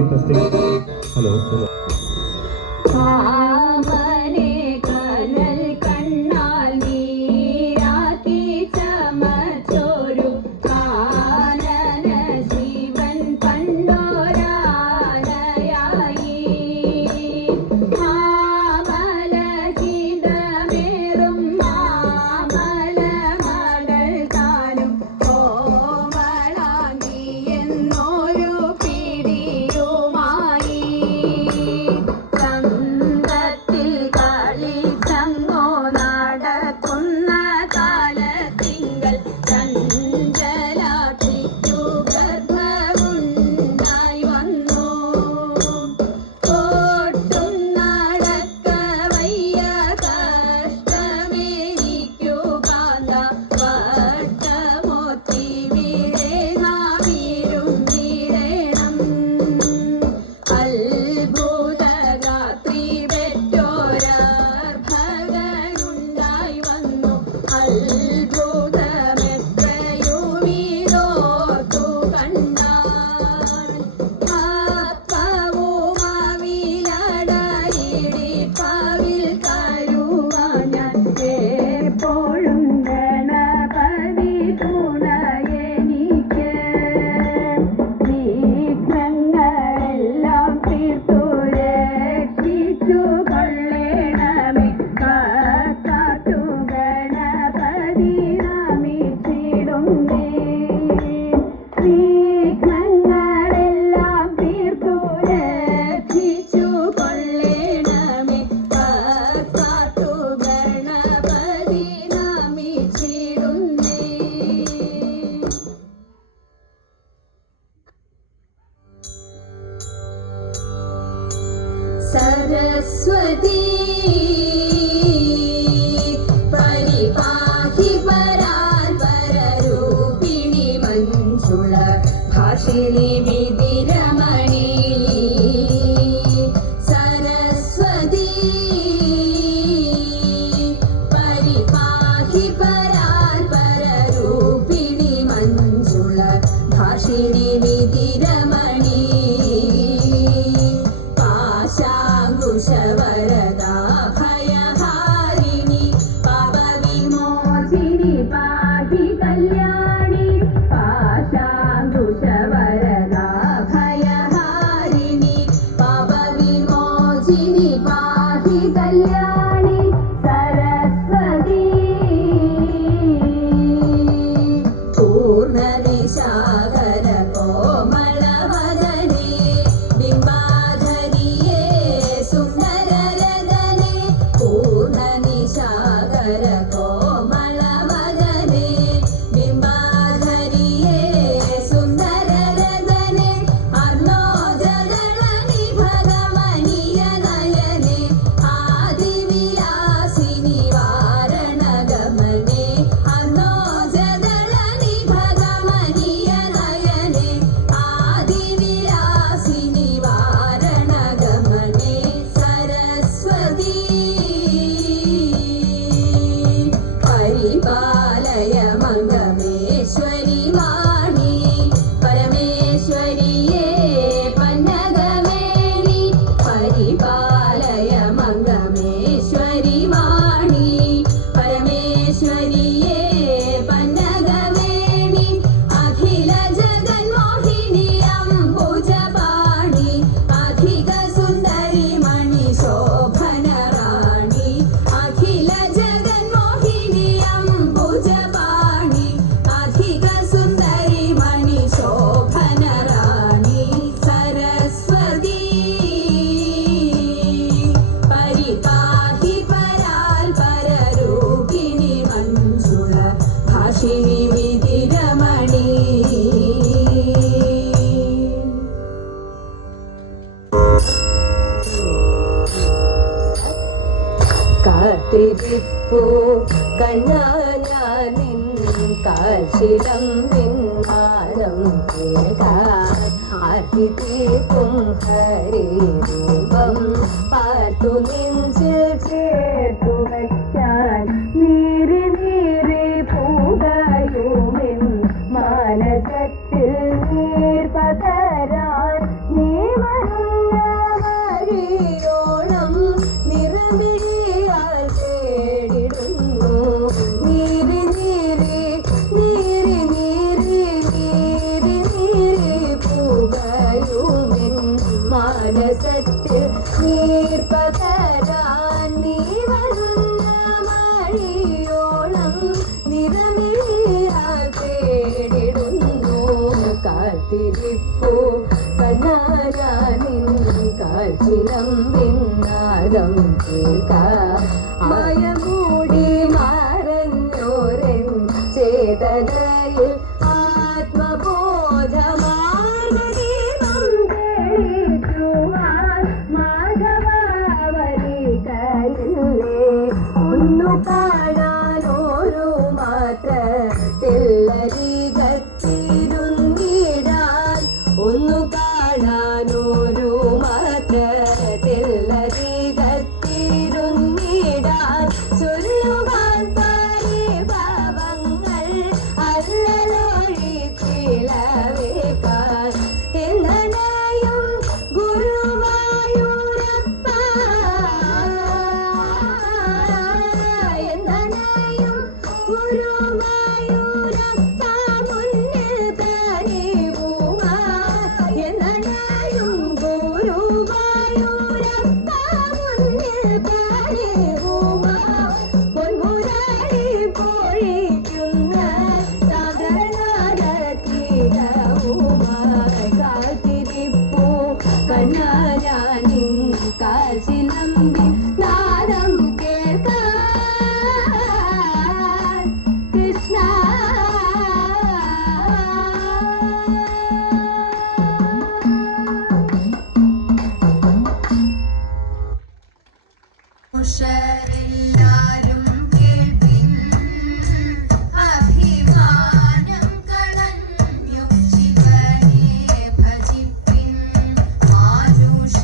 Hello Saraswati परिपाहि परात्पररूपिणि मञ्जुळ भाषिणि विधिरमणि Saraswati परिपाहि परात्पररूपिणि मञ्जुळ भाषिणि विधिरमणि वरदा भयहारिणि पापविमोचिनि पाहि कल्याणि पाशाङ्कुशवरदा भयहारिणि पापविमोचिनि पाहि कल्याणि सरस्वती पूर्णनिशाकर कोमलवदने बिम्बाधरिये सुन्दररदने पूर्णनिशाकर कोमलवदने बिम्बाधरिये सुन्दररदने अर्णोजदलनिभगमनीयनयने आदिविलासिनि वारणगमने अर्णोजदलनिभगमनीयनयने आदिविलासिनि वारणगमने सरस्वती परिपालय मङ्गमेश्वरि वाणी परमेश्वरिये पन्नगमेणि परिपालय मङ्गमेश्वरि वाणी परमेश्वरिये पन्नगमेणि अखिल जगन्मोहिनी अम्बुजपाणि अधिक सुन्दरि मणिशोभनराणि अखिल जगन्मोहिनी अम्बुजपाणि अधिक सुन्दरि मणिशोभनराणि सरस्वती परिपाहि परात्पररूपिणि मञ्जुळ भाषिणि विधिरमणि കാത്തിരിപ്പൂ കണ്ണാനിൻ കാശിലം നിന്നാരം കേട്ടാൻ ആർത്തിതീർക്കും ഹരിരൂപം പാർത്തു നെഞ്ചിൽ ചേർത്തു വയ്ക്കാൻ നീറി നീറി പൂകയുമെൻ മാനസത്തിൽ നീർ പകരാൻ നീ മനസത്തിൽ നീർപ്പകരാൻ നീ വരുന്ന മഴിയോളം നിറമിഴിയാൽ തേടിടുന്നു കാത്തിരിപ്പൂ കണ്ണാനിൻ കാൽച്ചിലമ്പിൻ നാദം കേൾക്കാം മായമൂടി മറഞ്ഞോരൻ ചേതനയിൽ ആത്മബോധമാർഗദീപം തെളിക്കുവാൻ മാധവാവലികയില്ലേ ഒന്നു കാണാനോരു മാത്രത്തില്ലരികത്തിരുന്നിടാൻ ഒന്നു കാണാനോരു മാത്രത്തില്ലരികത്തിരുന്നിടാൻ ചൊല്ലുവാൻ പരിഭവങ്ങൾ അല്ലലൊഴിച്ചിലവേക്കാൻ എന്നനയും ഗുരുവായൂരപ്പ എന്നനയും ഗുരുവായൂരപ്പ മുന്നിൽ കനിവുമാ എന്നനയും ഗുരുവായൂരപ്പ മുന്നിൽ കനിവുമാ പൊന്മുരളി പൊഴിക്കുന്ന സാഗരനാരത്തിരവുമായി കാത്തിരിപ്പൂ കണ്ണാനിൻ കാൽച്ചിലമ്പിൻ നാദം കേൾക്കാൻ കൃഷ്ണ ഉഷരെല്ലാരും കേൾപ്പിൻ അഭിമാനം കളഞ്ഞു ശിവനെ ഭജിപ്പിൻ മാനുഷരെല്ലാരും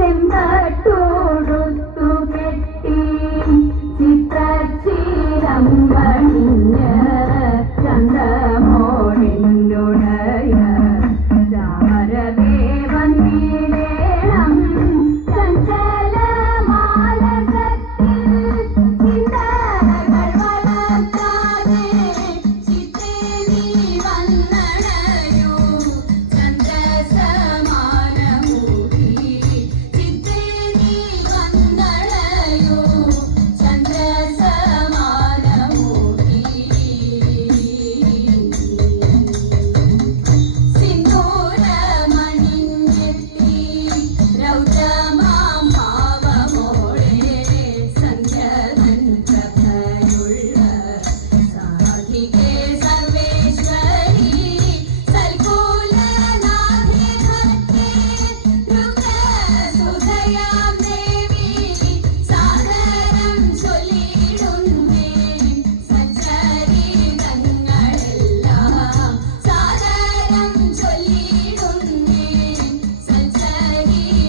ചെമ്പട്ടോടുത്തു കെട്ടി ചിത്രച്ചീരം പണിഞ്ഞ് ചന്ദ്രമോടിനുടയ ചാരദേവൻ വീരേണം ചഞ്ചല മാനസത്തിൽ ചിന്തകൾ വളർത്താതെ ചിത്രേ നീ വന്നണയൂ ചന്ദ്രസമാനമൂർത്തി ചിത്രേ നീ വന്നണയൂ ചന്ദ്രസമാനമൂർത്തി സിന്ദൂരമണിഞ്ഞെത്തി രൗദ്രമാം ഭാവമോടെ സന്ധ്യതൻ പ്രഭയുള്ള സാധികേ സർവേശ്വരി സൽകുലനാഥേ ഭക്തേ രുദ്രസുധയാം ദേവി സാദരം ചൊല്ലിടുന്നേ സച്ചരിതങ്ങളെല്ലാം സാദരം ചൊല്ലിടുന്നേ സച്ചരിതങ്ങളെല്ലാം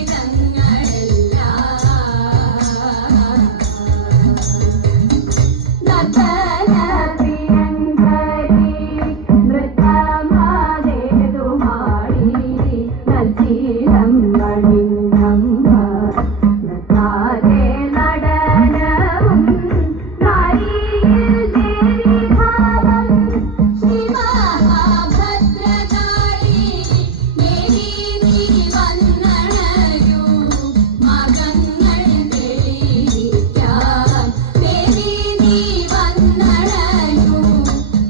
നർത്തന പ്രിയങ്കരി നൃത്തമാതേതുമാടി നൽശീലം വഴിഞ്ഞമ്മ നൃത്താതെ നടനവും നാരിയിൽ ദേവീഭാവം ശ്രീമഹാഭദ്രകാളി ദേവി നീ വന്നണയൂ മകങ്ങൾ തെളിയിക്കാൻ ദേവി നീ വന്നണയൂ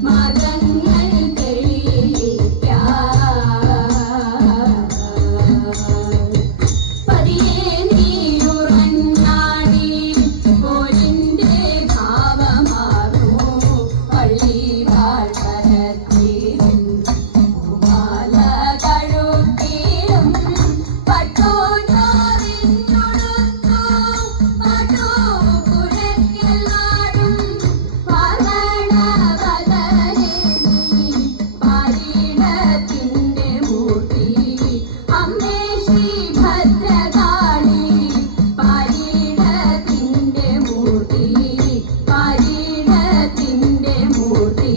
മകങ്ങൾ തെളിയിക്കാൻ പതിയെ നീ ഉറങ്ങാടി പോരിന്റെ ഭാവമാറൂ പള്ളി വാഴ്വരത്തിലും പൂമാല കഴുത്തിലും പട്ടുചോറിഞ്ഞുടുത്തു പാട്ടുപുഴയ്ക്കലാടും പാർവണവദനേ നീ പാരീണത്തിന്റെ മൂർത്തി അമ്മേ ശ്രീ ഭദ്രകാളി പാരീണത്തിന്റെ മൂർത്തി പാരീണത്തിന്റെ മൂർത്തി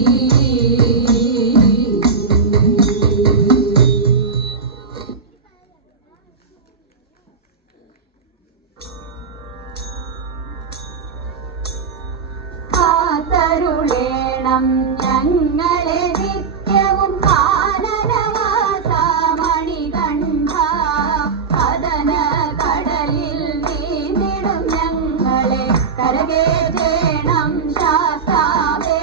കാത്തരുളേണം ഞങ്ങളെ നിത്യവും കാനനവാസമണികണ്ഠ കഥന കടലിൽ നീന്തിടും ഞങ്ങളെ കരകേറ്റേണം ശാസ്താവേ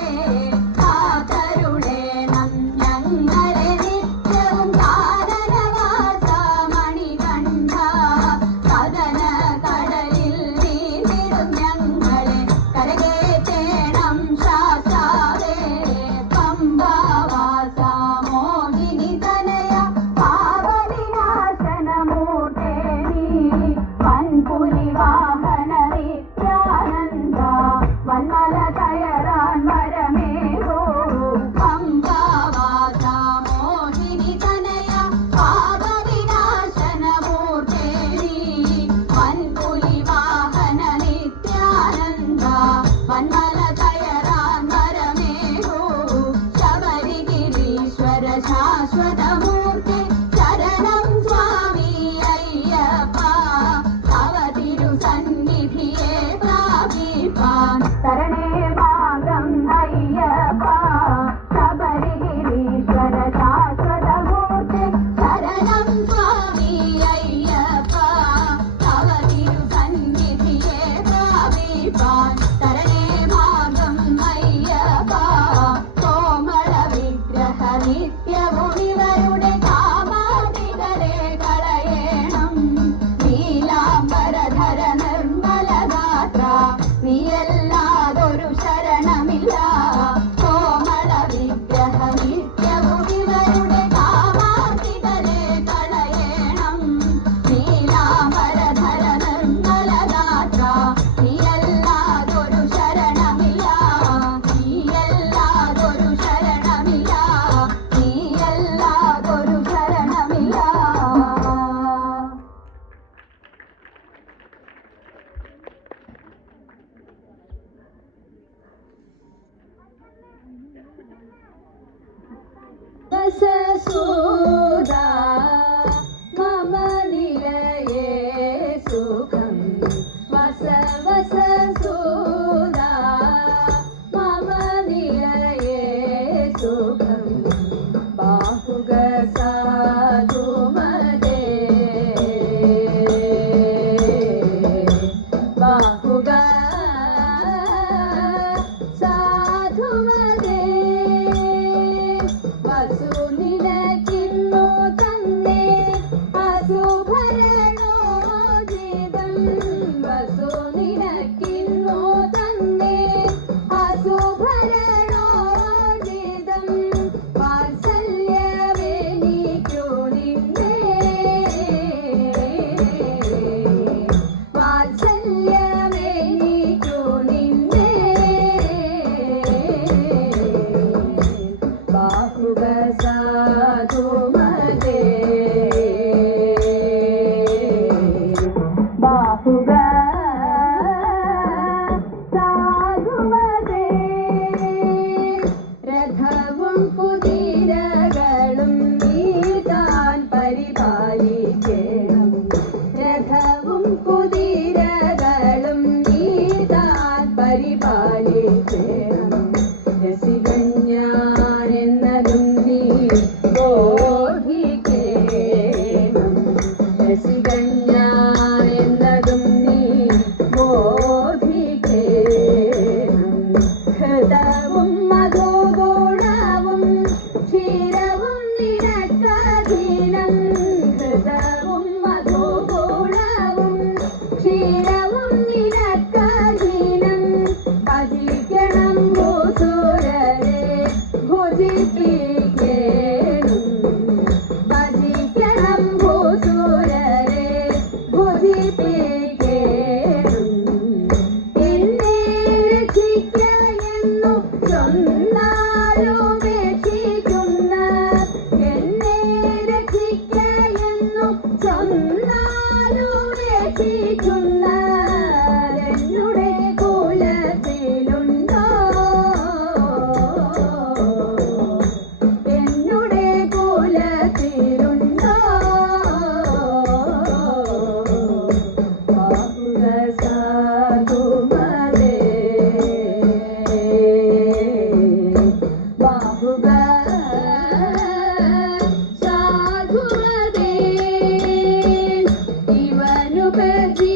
കാത്തരുളേണം ഞങ്ങളെ നിത്യവും കാനനവാസമണികണ്ഠ കഥന കടലിൽ നീന്തിടും ഞങ്ങളെ കരകേറ്റേണം ശാസ്താവേ പമ്പാവാ വസവസസൂദാ മമ നിലയേ സുഖം ബാഹുക സാധുമതേ ബാഹുക സാധുമതേ വസു നിനക്കിന്നു തന്നെ അസുഭരണോജിതം വസു നിനക്കിന്നു തന്നെ അസുഭരണോജിതം വാത്സല്യമെനിക്കു നിന്നെ വാത്സല്യമെനിക്കു നിന്നെ ബാഹുക സാധുമതേ ബാഹുക സാധുമതേ രഥവും കുതിരകളും നീതാൻ പരിപാലിക്കണം രഥവും കുതിരകളും നീതാൻ പരിപാലിക്കണം രസികൻ ഞാനെന്നതും നീ ബോധിക്കേണം രസികൻ ഞാനെന്നതും നീ ബോധിക്കേണം ഹൃദവും മധുഗുണവും ക്ഷീരവും നിനക്കധീനം ഹൃദവും മധുഗുണവും ക്ഷീരവും നിനക്കധീനം ഭജിക്കണം ഭൂസുരരെ ഭുജിപ്പിക്കേണം ഭജിക്കണം ഭൂസുരരെ ഭുജിപ്പിക്കേണം എന്നെ രക്ഷിക്കയെന്നു ചൊന്നാലുപേക്ഷിക്കുന്ന എന്നെ രക്ഷിക്കയെന്നു ചൊന്നാലുപേക്ഷിക്കുന്ന എന്നുടെ കുലത്തിലുണ്ടോ എന്നുടെ കുലത്തിലുണ്ടോ ബാഹുക സാധുമതേ ബാഹുക സാധുമതേ ഇവനുപജീ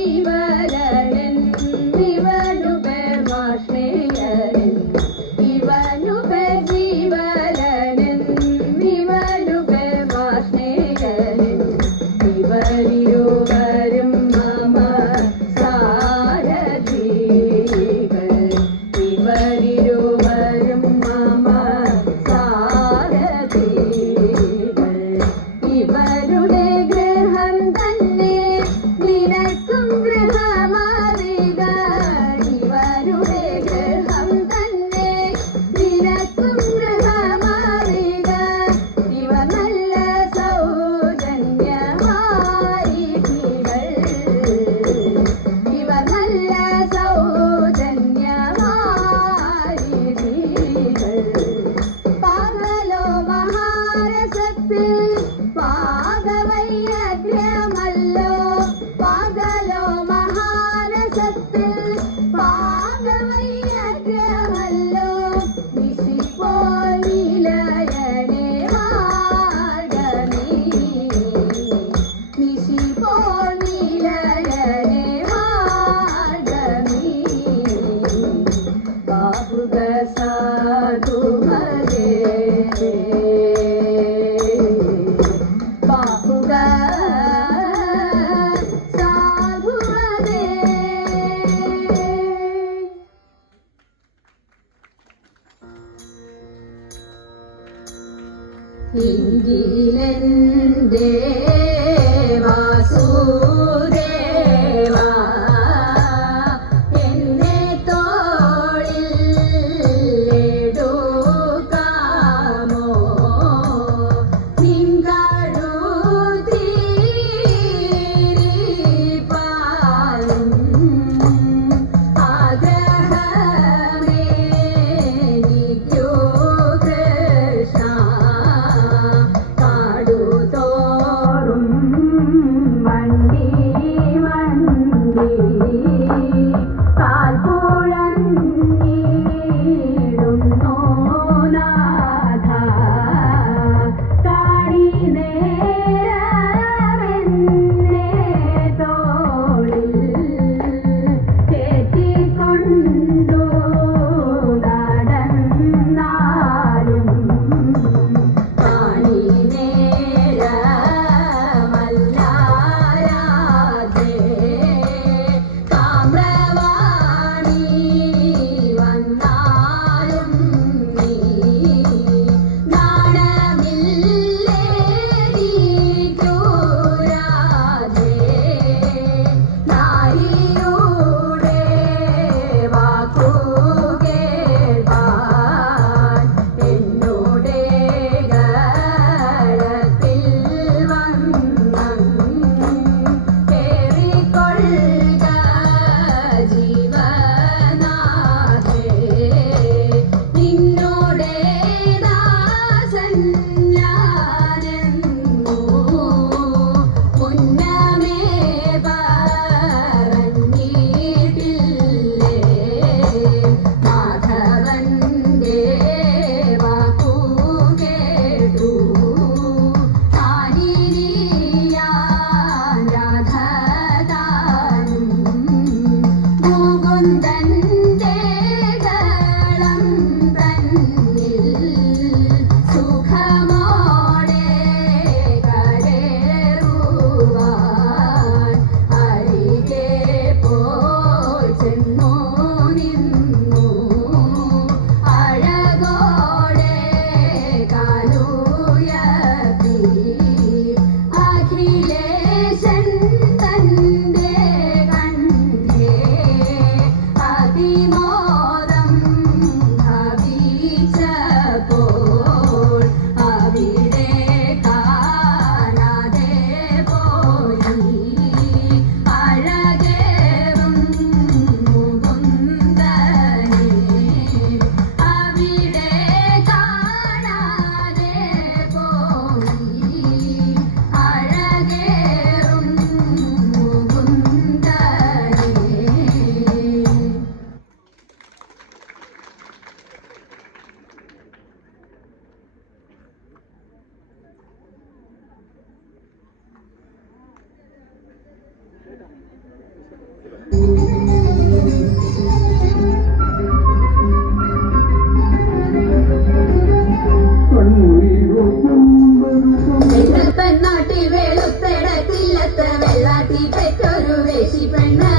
നാട്ടിൽ വെളുത്തെടത്തില്ലത്ത് വെള്ളാട്ടി പെറ്റൊരു വേശി പെണ്ണ്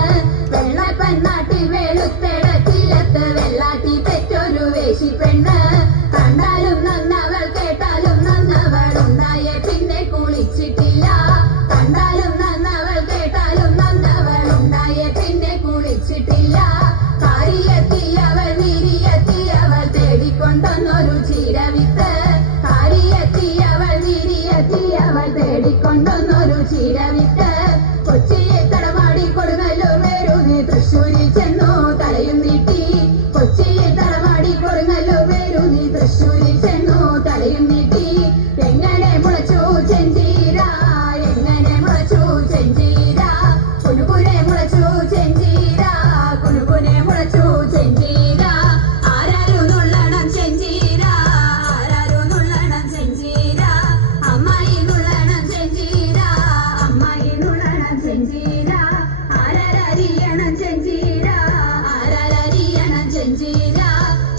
വെള്ളപ്പന്നാട്ടിൽ വെളുത്തെടത്തില്ലത്ത് വെള്ളാട്ടി പെറ്റൊരു വേശി പെണ്ണ് കണ്ടാലും നന്നവൾ കേട്ടാലും നന്നവൾ ഉണ്ടായ പിന്നെ കുളിച്ചിട്ടില്ല കണ്ടാലും നന്നവൾ കേട്ടാലും നന്നവൾ ഉണ്ടായ പിന്നെ കുളിച്ചിട്ടില്ല കാരിയെത്തിയവൾ വീരിയെത്തിയവൾ തേടിക്കൊണ്ടൊന്നൊരു ചീരവിത്ത് കാരിയെത്തിയവൾ വീരിയെത്തിയവൾ തേടിക്കൊണ്ടൊന്നൊരു ചീരവിത്ത് കൊച്ചിയെ തടമാടി കൊടുങ്ങല്ലൂർ വേരൂന്നി തൃശ്ശൂരിൽ ചെന്നു തലയും നീട്ടി കൊച്ചിയെ തടമാടി കൊടുങ്ങല്ലൂർ വേരൂന്നി തൃശ്ശൂരിൽ ചെന്നു തലയും നീട്ടി എങ്ങനെ മുളച്ചു ചെഞ്ചീര എങ്ങനെ മുളച്ചു ചെഞ്ചീര കുനുകുനെ മുളച്ചു ചെഞ്ചീര കുനുകുനെ മുളച്ചു ചെഞ്ചീര ആരാരു നുള്ളണം ചെഞ്ചീര ആരാരു നുള്ളണം ചെഞ്ചീര അമ്മായി നുള്ളണം ചെഞ്ചീര അമ്മായി നുള്ളണം ചെഞ്ചീര ആരാരരിയണം ചെഞ്ചീര ആരാരരിയണം ചെഞ്ചീര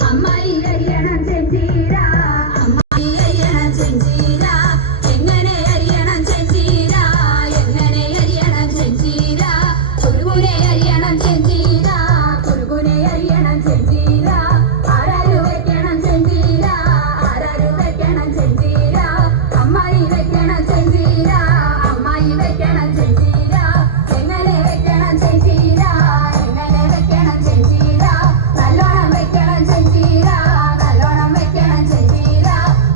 അമ്മായി അരിയണം ചെഞ്ചീര അമ്മായി അരിയണം ചെഞ്ചീര എങ്ങനെ അരിയണം ചെഞ്ചീര എങ്ങനെ അരിയണം ചെഞ്ചീര കുരുകുനെ അരിയണം ചെഞ്ചീര കുരുകുനെ അരിയണം ചെഞ്ചീര ആരാരു വെക്കണം ചെഞ്ചീര ആരാരു വെക്കണം ചെഞ്ചീര അമ്മായി വെക്കണം ചെഞ്ചീര അമ്മായി വെക്കണം ചെഞ്ചീര എങ്ങനെ വെക്കണം ചെഞ്ചീര എങ്ങനെ വെക്കണം ചെഞ്ചീര നല്ലോണം വെക്കണം ചെഞ്ചീര നല്ലോണം വെക്കണം ചെഞ്ചീര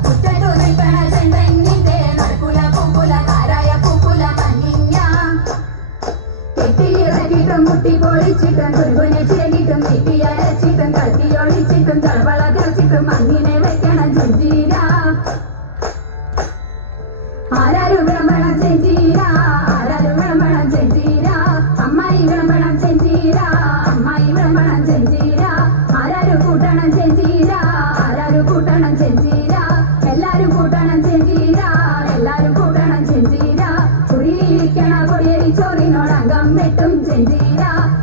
മുറ്റത്തു നിൽക്കണ ചെണ്ടെങ്ങിന്റെ നടക്കുല പൂക്കുല കാരായ പൂക്കുല മഞ്ഞിഞ്ഞ കെട്ടിയിറക്കിട്ടും മുട്ടി പൊളിച്ചിട്ടും കുരുകുനെ ചിരകിട്ടും നീട്ടി അരച്ചിട്ടും കത്തിയൊളിച്ചിട്ടും ചളവള തെളിച്ചിട്ടും അങ്ങനെ വെക്കണം ചെഞ്ചീര ആരാരു വിളമ്പണം ചെഞ്ചീര ആരാരു വിളമ്പണം ചെഞ്ചീര അമ്മായി വിളമ്പണം ചെഞ്ചീര അമ്മായി വിളമ്പണം ചെഞ്ചീര ആരാരു കൂട്ടണം ചെഞ്ചീര ആരാരു കൂട്ടണം ചെഞ്ചീര എല്ലാരും കൂട്ടണം ചെഞ്ചീര എല്ലാരും കൂട്ടണം ചെഞ്ചീര കുറിയിരിക്കണ പൊടിയരി ചോറിനോടങ്കം വെട്ടും ചെഞ്ചീര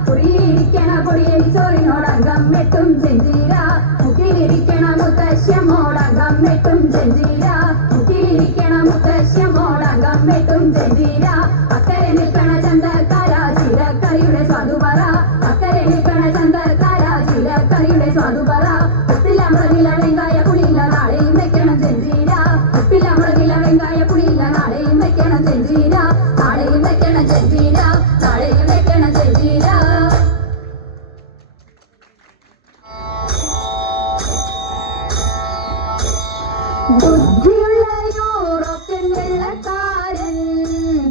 കുറിയിരിക്കണ പൊടിയരി ചോറിനോടങ്കം വെട്ടും ചെഞ്ചീര മുക്കിലിരിക്കണ മുത്തശ്ശമോടങ്കം വെട്ടും ചെഞ്ചീര മുക്കിലിരിക്കണ മുത്തശ്ശമോടങ്കം വെട്ടും ചെഞ്ചീര അക്കരെ നിൽക്കണ ചന്തക്കാര ചീരക്കറിയുടെ സ്വാദുപറ അക്കരെ നിൽക്കണ ചന്തക്കാര ചീരക്കറിയുടെ സ്വാദുപറ ഉപ്പില്ല മുളകില്ല വെങ്കായ പുളിയില്ല നാളെയും വെക്കണം ചെഞ്ചീര ഉപ്പില്ല മുളകില്ല വെങ്കായ പുളിയില്ല നാളെയും വെക്കണം ചെഞ്ചീര നാളെയും വെക്കണം ചെഞ്ചീര നാളെയും വെക്കണം ചെഞ്ചീര ബുദ്ധിയുള്ള യൂറോപ്യൻ വെള്ളക്കാരൻ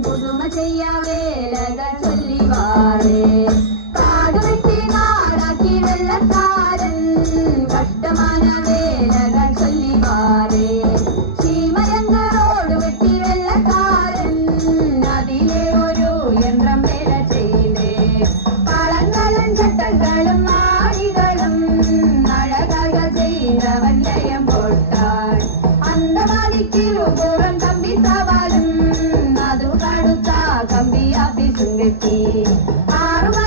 പുതുമ ചെയ്യാ വേലകൾ ചൊല്ലിവാറേ കാട് വെട്ടി നാടാക്കി വെള്ളക്കാരൻ കഷ്ടமான വേലകൾ ചൊല്ലിവാറേ ശീമയങ്കറോട് വെട്ടി വെള്ളക്കാരൻ അതിലെ ഒരു യന്ത്രം വേല ചെയ്തേ കളങ്ങളും ചട്ടങ്ങളും ആണികളും അഴകകൾ ചെയ്തവൻ ലയം പൊട്ടാൻ അന്തമാലിക്കിരുപുറം കമ്പി തവാലും അതു കടുത്ത കമ്പി ആഫീസും കെട്ടി 6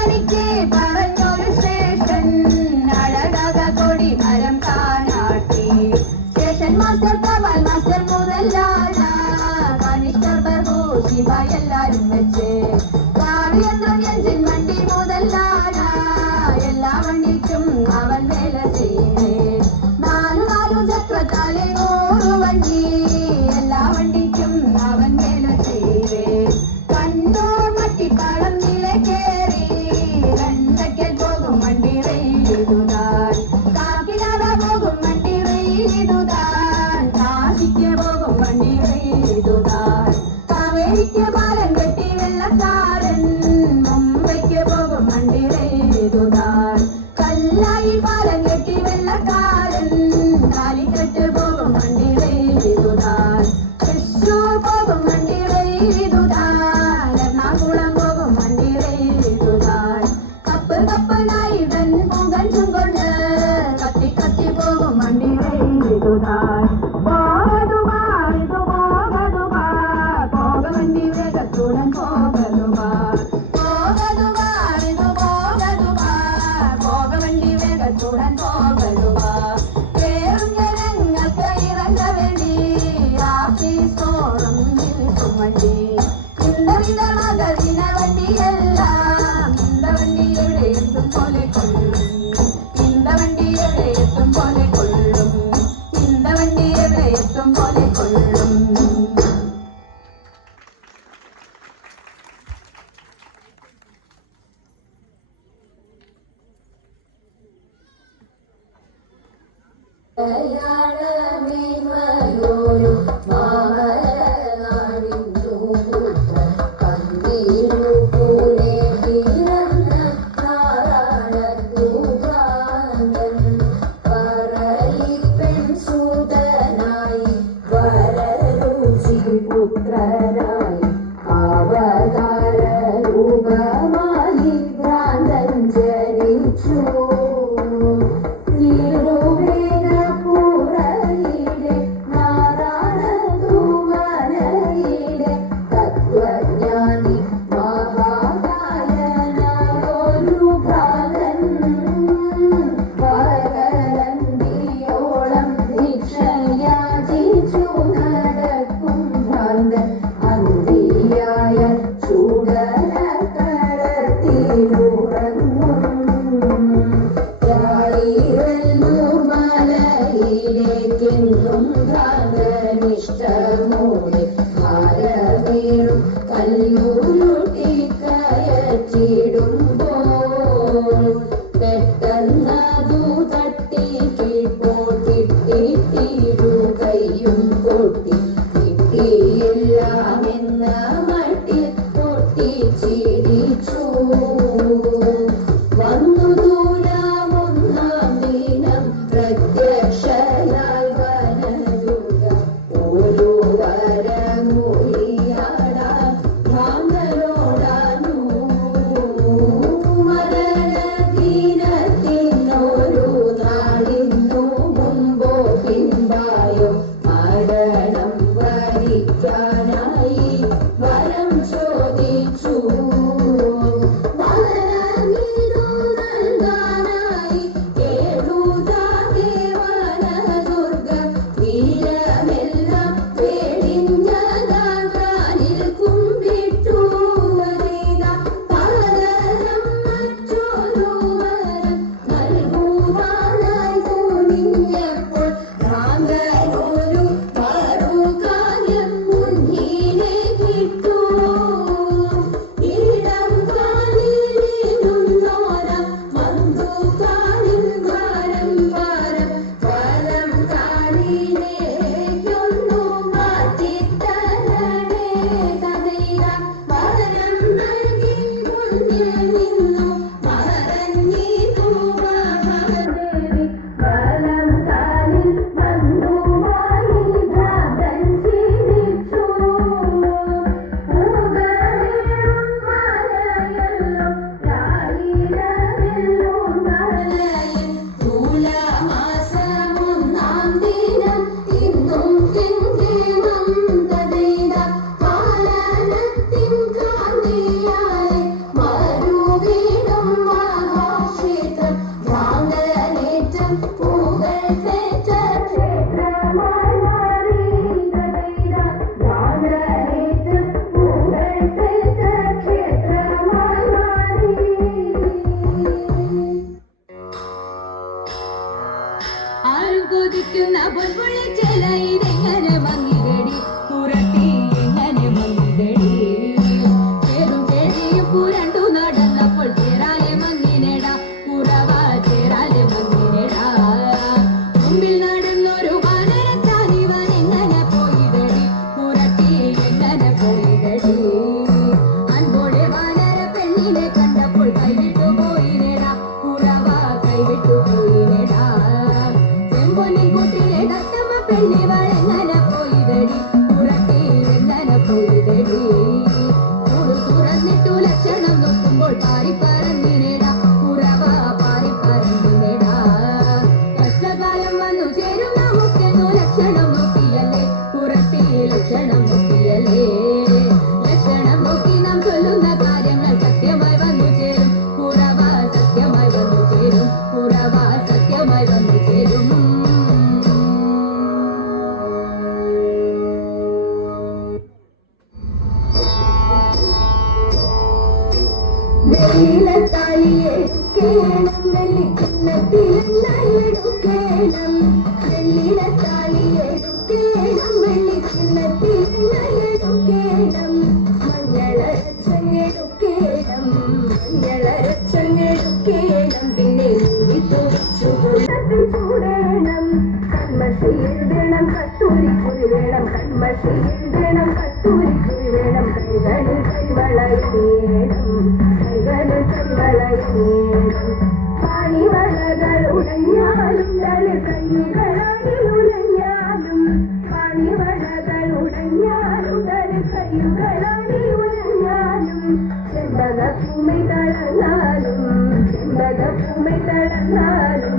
ചൂടേണം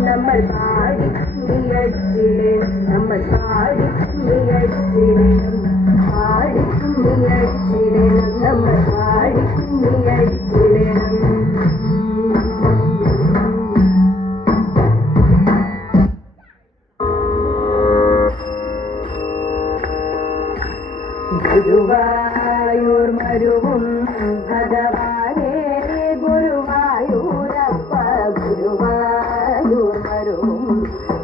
നമ്മൾ പാടി കുമ്മിയടിച്ചിടണം, നമ്മൾ പാടി കുമ്മിയടിച്ചിടണം, പാടി കുമ്മിയടിച്ചിടണം, നമ്മൾ പാടി കുമ്മിയടിച്ചിടണം. ഗുരുവായൂർ മരുവും ഭഗവാനേ ഗുരുവായൂരപ്പ, ഗുരുവായൂർ മരുവും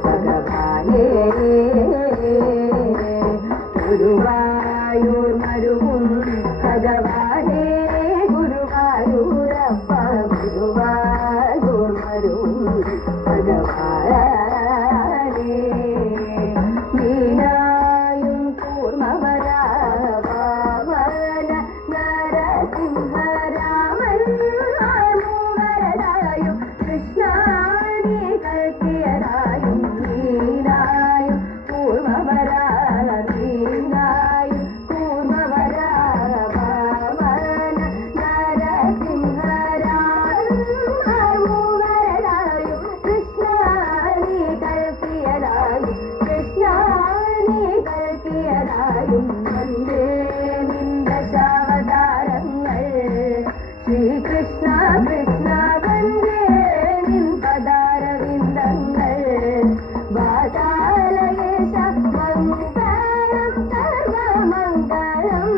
ഭഗവാനേ, ഗുരുവായൂർ മരുവും ഭഗവാനേ ഗുരുവായൂരപ്പ, ഗുരുവായൂർ മരുവും ഭഗവാനേ. മീനായും കൂർമ്മവരാ പാവന നരസിംഹരാമൻ മൂവരതായും കൃഷ്ണാനി കൽക്കിയതായും മീനായും കൂർമ്മവരാ മീനായും കൂർമ്മവരാ പാവന നരസിംഹരാമൻ മൂവരതായും കൃഷ്ണാനി കൽക്കിയതായും കൃഷ്ണാനി കൽക്കിയതായും വന്ദേ നിന്ദശാവതാരങ്ങൾ ശ്രീകൃഷ്ണ കൃഷ്ണ വന്ദേ നിൻ പദാരവിന്ദങ്ങൾ വാതാലയേശ മംഗളം സർവമംഗളം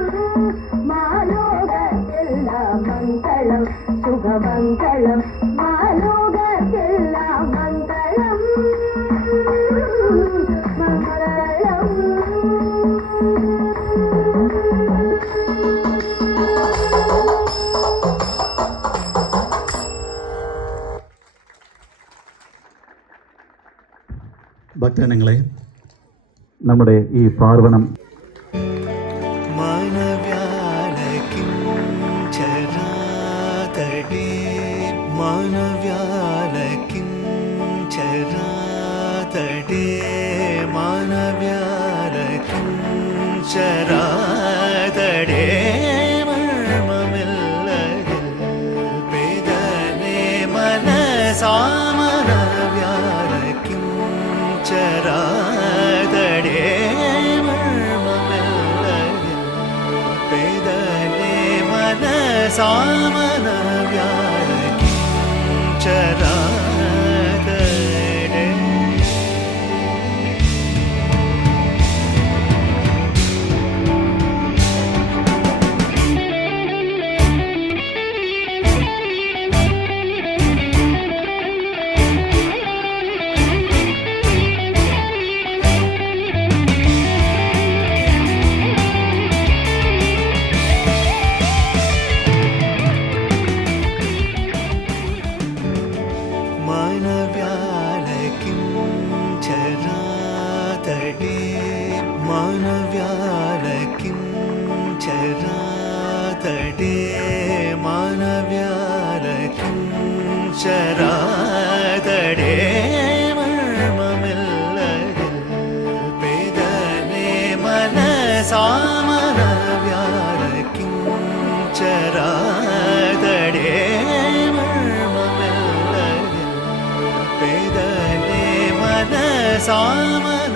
മാലോകത്തെല്ലാം മംഗളം ശുഭമംഗളം മാലോകത്തെല്ലാം മംഗളം മംഗളം. ഭക്തജനങ്ങളെ, നമ്മുടെ ഈ പാർവണം മാനവ്യാലകിം ചരാതടേ, മാനവ്യാലകിം ചരാതടേ, മാനവ്യാലകിം ചരാതടേ, മർമ്മമില്ലതിൽ വേദനേ മനസാമനവ്യാലകിം ചരാതടേ, മർമ്മമില്ലതിൽ വേദനേ മനസാമനവ്യാലകിം ചരാതടേ. മാനവ്യാലകിം ചരാതടേ, മാനവ്യാലകിം ചരാതടേ, മാനവ്യാലകിം ചരാതടേ, മർമ്മമില്ലതിൽ വേദനേ മനസാമനവ്യാലകിം ചരാതടേ, മർമ്മമില്ലതിൽ വേദനേ മനസാമന